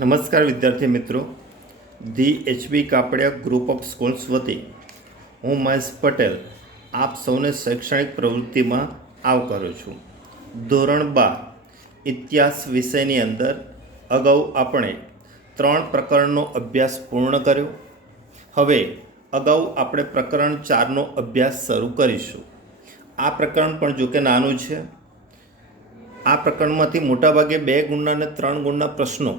નમસ્કાર વિદ્યાર્થી મિત્રો, the HB Kapadia group of schools વતી હું મહેશ પટેલ આપ સૌને શૈક્ષણિક પ્રવૃત્તિમાં આવકારું છું. ધોરણ 12 ઇતિહાસ વિષયની અંદર અગાઉ આપણે 3 પ્રકરણનો અભ્યાસ પૂર્ણ કર્યો. હવે અગાઉ આપણે પ્રકરણ 4નો અભ્યાસ શરૂ કરીશું. આ પ્રકરણ પણ જો કે નાનું છે. આ પ્રકરણમાંથી મોટાભાગે 2 ગુણના અને 3 ગુણના પ્રશ્નો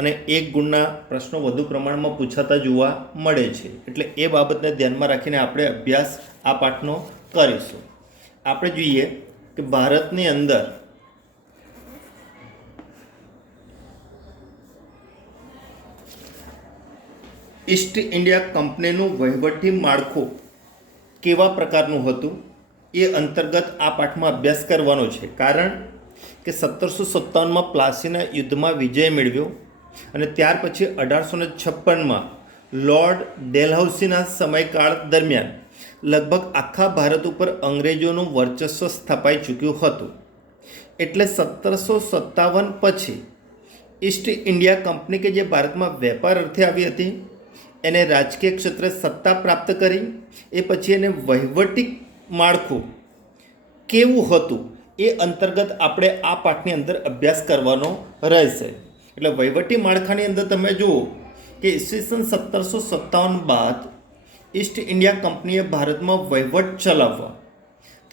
અને 1 ગુણના પ્રશ્નો વધુ પ્રમાણમાં પૂછાતા જોવા મળે છે. એટલે એ બાબતને ધ્યાનમાં રાખીને આપણે અભ્યાસ આ પાઠનો કરીશું. આપણે જોઈએ કે ભારતની અંદર ઈસ્ટ ઇન્ડિયા કંપનીનું વહીવટી માળખું કેવા પ્રકારનું હતું એ અંતર્ગત આ પાઠમાં અભ્યાસ કરવાનો છે. કારણ કે 1757માં પ્લાસીના યુદ્ધમાં વિજય મેળવ્યો અને ત્યાર પછી 1856માં લોર્ડ ડેલહાઉસીના સમયકાળ દરમિયાન લગભગ આખા ભારત ઉપર અંગ્રેજોનું વર્ચસ્વ સ્થાપાઈ ચૂક્યું હતું. એટલે 1757 પછી ઈસ્ટ ઇન્ડિયા કંપની કે જે ભારતમાં વેપાર અર્થે આવી હતી એને રાજકીય ક્ષેત્રે સત્તા પ્રાપ્ત કરી. એ પછી એને વહીવટી માળખું કેવું હતું એ અંતર્ગત આપણે આ પાઠની અંદર અભ્યાસ કરવાનો રહેશે. એટલે વહીવટી માળખાની અંદર તમે જુઓ કે ઈસવીસન 1757 બાદ ઈસ્ટ ઇન્ડિયા કંપનીએ ભારતમાં વહીવટ ચલાવવા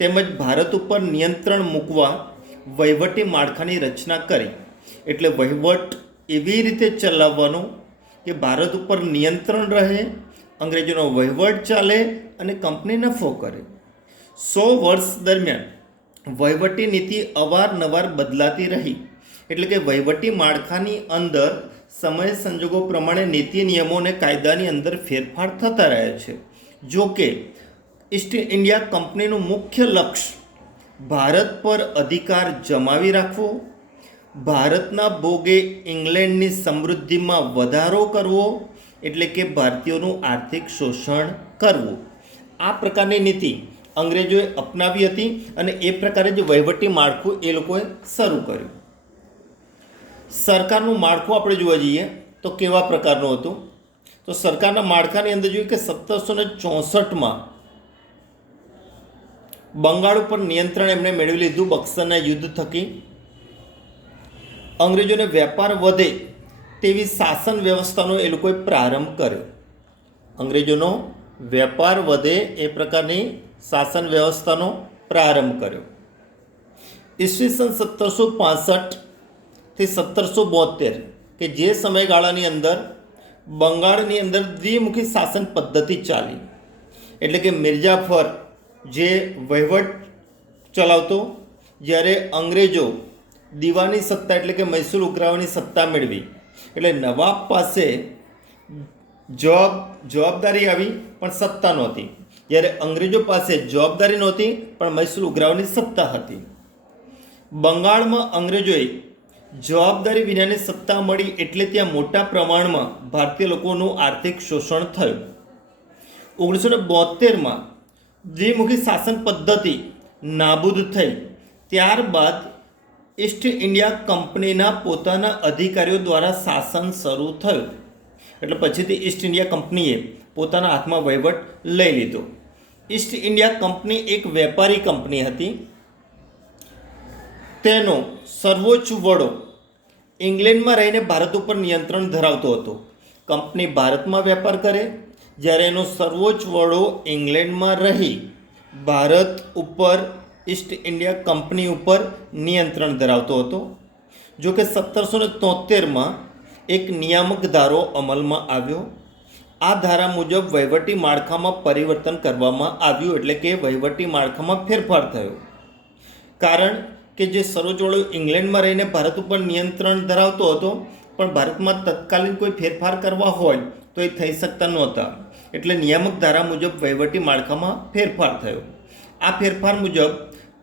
તેમજ ભારત ઉપર નિયંત્રણ મૂકવા વહીવટી માળખાની રચના કરી. એટલે વહીવટ એવી રીતે ચલાવવાનો કે ભારત ઉપર નિયંત્રણ રહે, અંગ્રેજોનો વહીવટ ચાલે અને કંપની નફો કરે. 100 વર્ષ દરમિયાન વહીવટી નીતિ અવારનવાર બદલાતી રહી. એટલે કે વહીવટી માળખાની અંદર સમય સંજોગો પ્રમાણે નીતિ નિયમો અને કાયદાની અંદર ફેરફાર થતા રહે છે. જો કે ઈસ્ટ ઇન્ડિયા કંપનીનું મુખ્ય લક્ષ્ય ભારત પર અધિકાર જમાવી રાખવો, ભારતના ભોગે ઇંગ્લેન્ડની સમૃદ્ધિમાં વધારો કરવો, એટલે કે ભારતીયોનું આર્થિક શોષણ કરવું. આ પ્રકારની નીતિ અંગ્રેજોએ અપનાવી હતી અને એ પ્રકારે જ વહીવટી માળખું એ લોકોએ શરૂ કર્યું. સરકારનું માળખું આપણે જોવા જઈએ તો કેવા પ્રકારનું હતું, તો સરકારના માળખાની અંદર જોઈએ કે 1764માં બંગાળ ઉપર નિયંત્રણ એમણે મેળવી લીધું બક્સરના યુદ્ધ થકી. અંગ્રેજોને વેપાર વધે તેવી શાસન વ્યવસ્થાનો એ લોકોએ પ્રારંભ કર્યો. અંગ્રેજોનો વેપાર વધે એ પ્રકારની શાસન વ્યવસ્થાનો પ્રારંભ કર્યો. ઈસવીસન 1765 થી 1772 કે જે સમયગાળાની અંદર બંગાળની અંદર દ્વિમુખી શાસન પદ્ધતિ ચાલી. એટલે કે મિર્જાફર જે વહીવટ ચલાવતો, જ્યારે અંગ્રેજો દીવાની સત્તા એટલે કે મૈસૂર ઉઘરાવવાની સત્તા મેળવી. એટલે નવાબ પાસે જવાબદારી આવી પણ સત્તા નહોતી, જ્યારે અંગ્રેજો પાસે જવાબદારી નહોતી પણ મૈસૂર ઉઘરાવવાની સત્તા હતી. બંગાળમાં અંગ્રેજોએ જવાબદારી વિનાની સત્તા મળી એટલે ત્યાં મોટા પ્રમાણમાં ભારતીય લોકોનું આર્થિક શોષણ થયું. 1972માં દ્વિમુખી શાસન પદ્ધતિ નાબૂદ થઈ. ત્યારબાદ ઈસ્ટ ઇન્ડિયા કંપનીના પોતાના અધિકારીઓ દ્વારા શાસન શરૂ થયું. એટલે પછીથી ઈસ્ટ ઇન્ડિયા કંપનીએ પોતાના હાથમાં વહીવટ લઈ લીધો. ઈસ્ટ ઇન્ડિયા કંપની એક વેપારી કંપની હતી. તેનો સર્વોચ્ચ વડો ઇંગ્લેન્ડમાં રહીને ભારત ઉપર નિયંત્રણ ધરાવતો હતો. કંપની ભારતમાં વેપાર કરે, જ્યારે એનો સર્વોચ્ચ વડો ઇંગ્લેન્ડમાં રહી ભારત ઉપર ઈસ્ટ ઇન્ડિયા કંપની ઉપર નિયંત્રણ ધરાવતો હતો. જો કે 1773માં એક નિયામક ધારો અમલમાં આવ્યો. આ ધારા મુજબ વહીવટી માળખામાં પરિવર્તન કરવામાં આવ્યું. એટલે કે વહીવટી માળખામાં ફેરફાર થયો. કારણ કે જે સર્વોચ્ચ વડો ઇંગ્લેન્ડમાં રહીને ભારત ઉપર નિયંત્રણ ધરાવતો હતો પણ ભારતમાં તત્કાલીન કોઈ ફેરફાર કરવા હોય તો એ થઈ શકતા નહોતા. એટલે નિયામક ધારા મુજબ વહીવટી માળખામાં ફેરફાર થયો. આ ફેરફાર મુજબ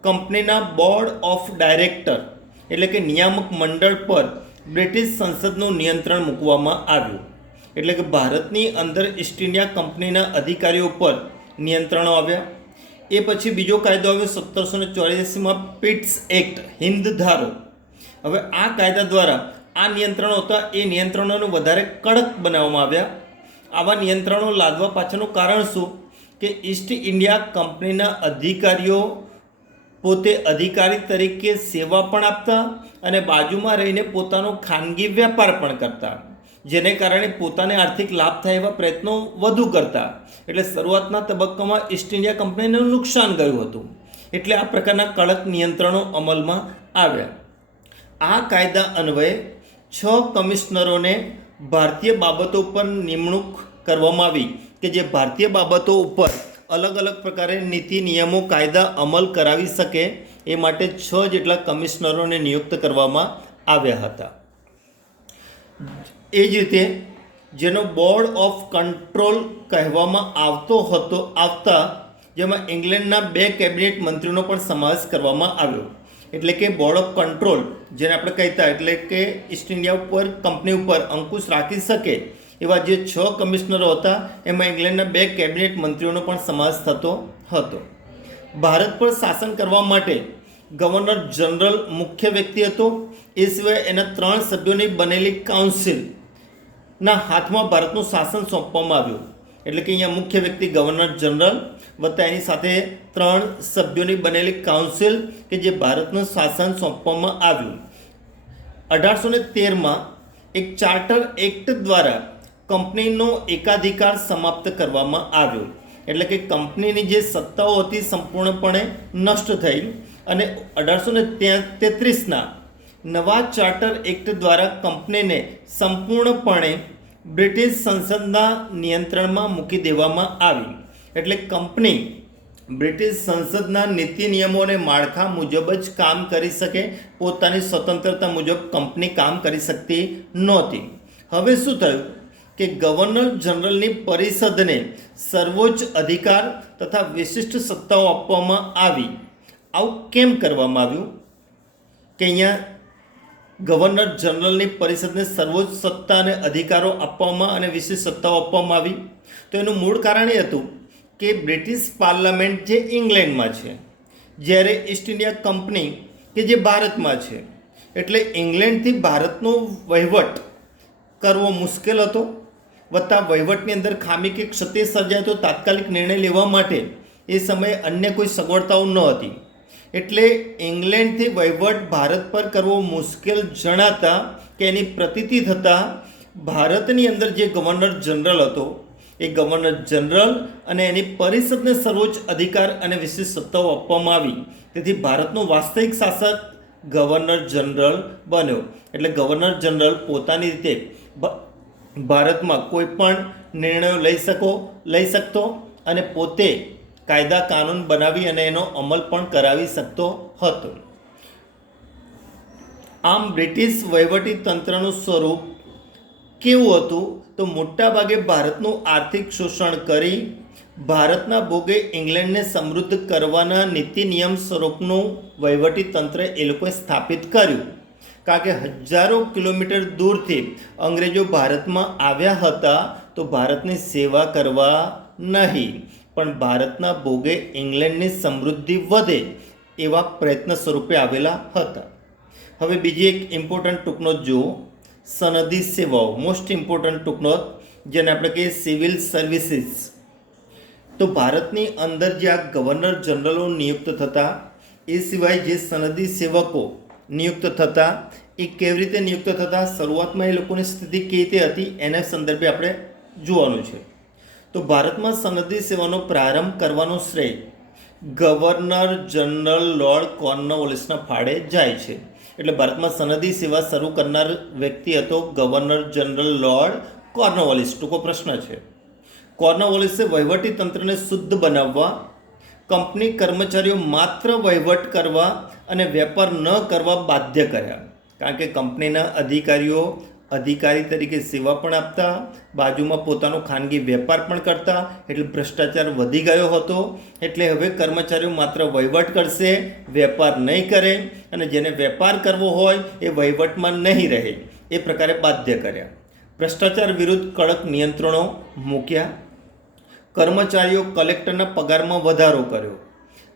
કંપનીના બોર્ડ ઓફ ડાયરેક્ટર એટલે કે નિયામક મંડળ પર બ્રિટિશ સંસદનું નિયંત્રણ મૂકવામાં આવ્યું. એટલે કે ભારતની અંદર ઈસ્ટ ઇન્ડિયા કંપનીના અધિકારીઓ પર નિયંત્રણો આવ્યા. એ પછી બીજો કાયદો આવ્યો 1784માં પિટ્સ એક્ટ, હિન્દ ધારો. હવે આ કાયદા દ્વારા આ નિયંત્રણો હતા એ નિયંત્રણોને વધારે કડક બનાવવામાં આવ્યા. આવા નિયંત્રણો લાદવા પાછળનું કારણ શું કે ઈસ્ટ ઇન્ડિયા કંપનીના અધિકારીઓ પોતે અધિકારી તરીકે સેવા પણ આપતા અને બાજુમાં રહીને પોતાનો ખાનગી વેપાર પણ કરતા, જેને કારણે પોતાને આર્થિક લાભ થાય એવા પ્રયત્નો વધુ કરતા. એટલે શરૂઆતના તબક્કામાં ઈસ્ટ ઇન્ડિયા કંપનીને નુકસાન ગયું હતું. એટલે આ પ્રકારના કડક નિયંત્રણો અમલમાં આવ્યા. આ કાયદા અન્વયે 6 કમિશનરોને ભારતીય બાબતો પર નિમણૂક કરવામાં આવી કે જે ભારતીય બાબતો ઉપર અલગ અલગ પ્રકારે નીતિ નિયમો કાયદા અમલ કરાવી શકે એ માટે 6 જેટલા કમિશનરોને નિયુક્ત કરવામાં આવ્યા હતા. એ જ રીતે જેનો બોર્ડ ઓફ કંટ્રોલ કહેવામાં આવતા જેમાં ઇંગ્લેન્ડના 2 કેબિનેટ મંત્રીઓનો પણ સમાવેશ કરવામાં આવ્યો. એટલે કે બોર્ડ ઓફ કંટ્રોલ જેને આપણે કહેતા, એટલે કે ઈસ્ટ ઇન્ડિયા ઉપર કંપની ઉપર અંકુશ રાખી શકે એવા જે 6 કમિશનરો હતા એમાં ઇંગ્લેન્ડના 2 કેબિનેટ મંત્રીઓનો પણ સમાવેશ થતો હતો. ભારત પર શાસન કરવા માટે ગવર્નર જનરલ મુખ્ય વ્યક્તિ હતો. એ સિવાય એના 3 સભ્યોની બનેલી કાઉન્સિલના હાથમાં ભારતનું શાસન સોંપવામાં આવ્યું. એટલે કે અહીંયા મુખ્ય વ્યક્તિ ગવર્નર જનરલ વત્તા એની સાથે 3 સભ્યોની બનેલી કાઉન્સિલ કે જે ભારતનું શાસન સોંપવામાં આવ્યું. 1813માં એક ચાર્ટર એક્ટ દ્વારા કંપનીનો એકાધિકાર સમાપ્ત કરવામાં આવ્યો. એટલે કે કંપનીની જે સત્તાઓ હતી સંપૂર્ણપણે નષ્ટ થઈ અને 1833ના નવા ચાર્ટર એક્ટ દ્વારા કંપનીને સંપૂર્ણપણે બ્રિટિશ સંસદના નિયંત્રણમાં મૂકી દેવામાં આવી. એટલે કંપની બ્રિટિશ સંસદના નીતિ નિયમો અને માળખા મુજબ જ કામ કરી શકે, પોતાની સ્વતંત્રતા મુજબ કંપની કામ કરી શકતી નહોતી. હવે શું થયું કે ગવર્નર જનરલની પરિષદને સર્વોચ્ચ અધિકાર તથા વિશિષ્ટ સત્તાઓ આપવામાં આવી. આવું કેમ કરવામાં આવ્યું કે અહીંયા ગવર્નર જનરલની પરિષદને સર્વોચ્ચ સત્તા અને અધિકારો આપવામાં અને વિશેષ સત્તાઓ આપવામાં આવી? તો એનું મૂળ કારણ એ હતું કે બ્રિટિશ પાર્લામેન્ટ જે ઇંગ્લેન્ડમાં છે, જ્યારે ઈસ્ટ ઇન્ડિયા કંપની કે જે ભારતમાં છે, એટલે ઇંગ્લેન્ડથી ભારતનો વહીવટ કરવો મુશ્કેલ હતો. વત્તા વહીવટની અંદર ખામી કે ક્ષતિ સર્જાય તો તાત્કાલિક નિર્ણય લેવા માટે એ સમયે અન્ય કોઈ સગવડતાઓ ન હતી. એટલે ઇંગ્લેન્ડથી વહીવટ ભારત પર કરવો મુશ્કેલ જણાતા કે એની પ્રતીતિ થતાં ભારતની અંદર જે ગવર્નર જનરલ હતો એ ગવર્નર જનરલ અને એની પરિષદને સર્વોચ્ચ અધિકાર અને વિશેષ સત્તાઓ આપવામાં આવી. તેથી ભારતનો વાસ્તવિક શાસક ગવર્નર જનરલ બન્યો. એટલે ગવર્નર જનરલ પોતાની રીતે ભારતમાં કોઈ પણ નિર્ણયો લઈ શકતો અને પોતે કાયદા કાનૂન બનાવી અને એનો અમલ પણ કરાવી શકતો હતો. આમ બ્રિટિશ વહીવટી તંત્રનું સ્વરૂપ કેવું હતું? તો મોટાભાગે ભારતનું આર્થિક શોષણ કરી ભારતના ભોગે ઇંગ્લેન્ડને સમૃદ્ધ કરવાના નીતિ નિયમ સ્વરૂપનું વહીવટી તંત્ર એ લોકોએ સ્થાપિત કર્યું. કારણ કે હજારો કિલોમીટર દૂરથી અંગ્રેજો ભારતમાં આવ્યા હતા તો ભારતની સેવા કરવા નહીં, પણ ભારતના ભોગે ઇંગ્લેન્ડની સમૃદ્ધિ વધે એવા પ્રયત્ન સ્વરૂપે આવેલા હતા. હવે બીજી એક ઇમ્પોર્ટન્ટ ટૂંકનોટ જુઓ, સનદી સેવાઓ. મોસ્ટ ઇમ્પોર્ટન્ટ ટૂંકનોટ જેને આપણે કહીએ સિવિલ સર્વિસીસ. તો ભારતની અંદર જે આ ગવર્નર જનરલો નિયુક્ત થતા, એ સિવાય જે સનદી સેવકો નિયુક્ત થતા એ કેવી રીતે નિયુક્ત થતા, શરૂઆતમાં એ લોકોની સ્થિતિ કેવી રીતે હતી એના સંદર્ભે આપણે જોવાનું છે. તો ભારતમાં સનદી સેવાનો પ્રારંભ કરવાનો શ્રેય ગવર્નર જનરલ લોર્ડ કોર્નવોલિસના ફાળે જાય છે. એટલે ભારતમાં સનદી સેવા શરૂ કરનાર વ્યક્તિ હતો ગવર્નર જનરલ લોર્ડ કોર્નવોલિસ. ટૂંકો પ્રશ્ન છે. કોર્નવોલિસે વહીવટી તંત્રને શુદ્ધ બનાવવા, કંપની કર્મચારીઓ માત્ર વહીવટ કરવા અને વેપાર ન કરવા બાધ્ય કર્યા. કારણ કે કંપનીના અધિકારીઓ અધિકારી તરીકે સેવા પણ આપતા, બાજુમાં પોતાનો ખાનગી વેપાર પણ કરતા, એટલે ભ્રષ્ટાચાર વધી ગયો હતો. એટલે હવે કર્મચારીઓ માત્ર વહીવટ કરશે, વેપાર નહીં કરે, અને જેને વેપાર કરવો હોય એ વહીવટમાં નહીં રહે, એ પ્રકારે બાધ્ય કર્યા. ભ્રષ્ટાચાર વિરુદ્ધ કડક નિયંત્રણો મૂક્યા. કર્મચારીઓ કલેક્ટરના પગારમાં વધારો કર્યો.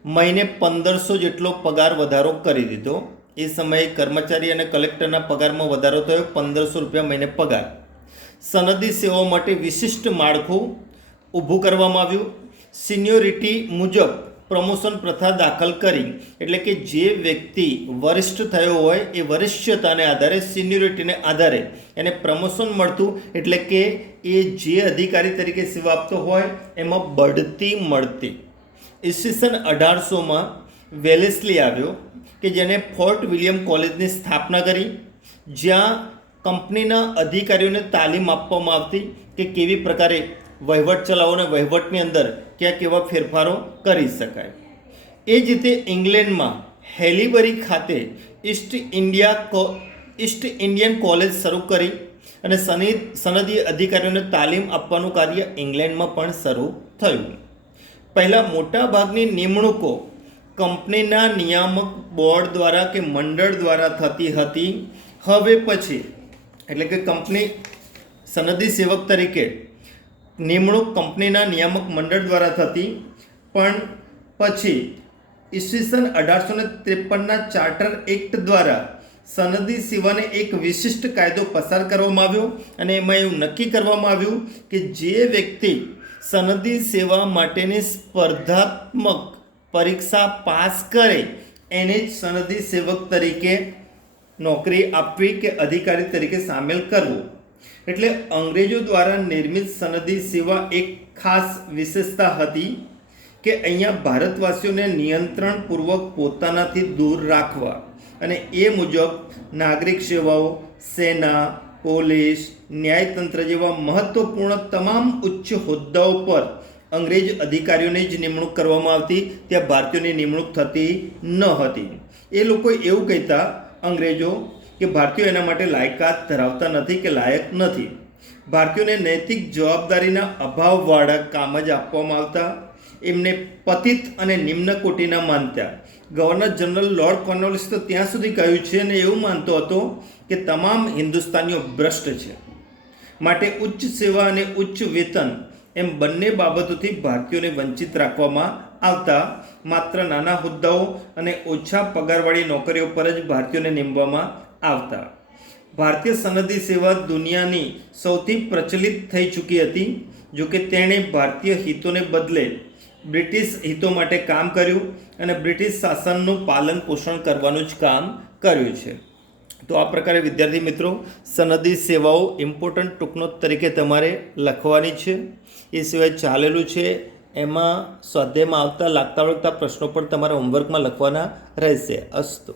મહિને 1500 જેટલો પગાર વધારો કરી દીધો. એ સમયે કર્મચારી અને કલેક્ટરના પગારમાં વધારો થયો, 1500 રૂપિયા મહિને પગાર. સનદી સેવાઓ માટે વિશિષ્ટ માળખું ઊભું કરવામાં આવ્યું. સિનિયોરિટી મુજબ પ્રમોશન પ્રથા દાખલ કરી, એટલે કે જે વ્યક્તિ વરિષ્ઠ થયો હોય એ વરિષ્ઠતાને આધારે, સિનિયોરિટીને આધારે એને પ્રમોશન મળતું, એટલે કે એ જે અધિકારી તરીકે સેવા આપતો હોય એમાં બઢતી મળતી. ઈસવીસન 1800માં વેલેસ્લી આવ્યો કે જેને ફોર્ટ વિલિયમ કોલેજની સ્થાપના કરી, જ્યાં કંપનીના અધિકારીઓને તાલીમ આપવામાં આવતી કે કેવી પ્રકારે વહીવટ ચલાવો અને વહીવટની અંદર ક્યાં કેવા ફેરફારો કરી શકાય. એ જ રીતે ઇંગ્લેન્ડમાં હેલિબરી ખાતે ઈસ્ટ ઇન્ડિયન કોલેજ શરૂ કરી અને સનદી અધિકારીઓને તાલીમ આપવાનું કાર્ય ઇંગ્લેન્ડમાં પણ શરૂ થયું. પહેલાં મોટાભાગની નિમણૂકો કંપનીના નિયામક બોર્ડ દ્વારા કે મંડળ દ્વારા થતી હતી. હવે પછી એટલે કે કંપની સનદી સેવક તરીકે નિમણૂક કંપનીના નિયામક મંડળ દ્વારા થતી, પણ પછી ઈસવીસન 1853ના ચાર્ટર એક્ટ દ્વારા સનદી સેવાને એક વિશિષ્ટ કાયદો પસાર કરવામાં આવ્યો અને એમાં એવું નક્કી કરવામાં આવ્યું કે જે વ્યક્તિ સનદી સેવા માટેની સ્પર્ધાત્મક પરીક્ષા પાસ કરે એને જ સનદી સેવક તરીકે નોકરી આપવી કે અધિકારી તરીકે સામેલ કરવું. એટલે અંગ્રેજો દ્વારા નિર્મિત સનદી સેવા એક ખાસ વિશેષતા હતી કે અહીંયા ભારતવાસીઓને નિયંત્રણપૂર્વક પોતાનાથી દૂર રાખવા અને એ મુજબ નાગરિક સેવાઓ, સેના, પોલીસ, ન્યાયતંત્ર જેવા મહત્વપૂર્ણ તમામ ઉચ્ચ હોદ્દાઓ પર અંગ્રેજ અધિકારીઓની જ નિમણૂક કરવામાં આવતી, ત્યાં ભારતીયોની નિમણૂક થતી ન હતી. એ લોકો એવું કહેતા અંગ્રેજો કે ભારતીયો એના માટે લાયકાત ધરાવતા નથી કે લાયક નથી. ભારતીયોને નૈતિક જવાબદારીના અભાવવાળા કામ જ આપવામાં આવતા. એમને પતિત અને નિમ્ન કોટીના માનતા. ગવર્નર જનરલ લોર્ડ કોર્નવાલિસ તો ત્યાં સુધી કહ્યું છે અને એવું માનતો હતો કે તમામ હિન્દુસ્તાનીઓ ભ્રષ્ટ છે, માટે ઉચ્ચ સેવા અને ઉચ્ચ વેતન એમ બંને બાબતોથી ભારતીયોને વંચિત રાખવામાં આવતા. માત્ર નાના હોદ્દાઓ અને ઓછા પગારવાળી નોકરીઓ પર જ ભારતીયોને નીમવામાં આવતા. ભારતીય સનદી સેવા દુનિયાની સૌથી પ્રચલિત થઈ ચૂકી હતી. જોકે તેણે ભારતીય હિતોને બદલે બ્રિટિશ હિતો માટે કામ કર્યું અને બ્રિટિશ શાસનનું પાલન પોષણ કરવાનું જ કામ કર્યું છે. તો આ પ્રકારે વિદ્યાર્થી મિત્રો સનદી સેવાઓ ઇમ્પોર્ટન્ટ ટૂંકનોટ તરીકે તમારે લખવાની છે. એ સિવાય ચાલેલું છે એમાં સ્વાધ્યાયમાં આવતા લાગતા વળગતા પ્રશ્નો પણ તમારે હોમવર્કમાં લખવાના રહેશે. અસ્તુ.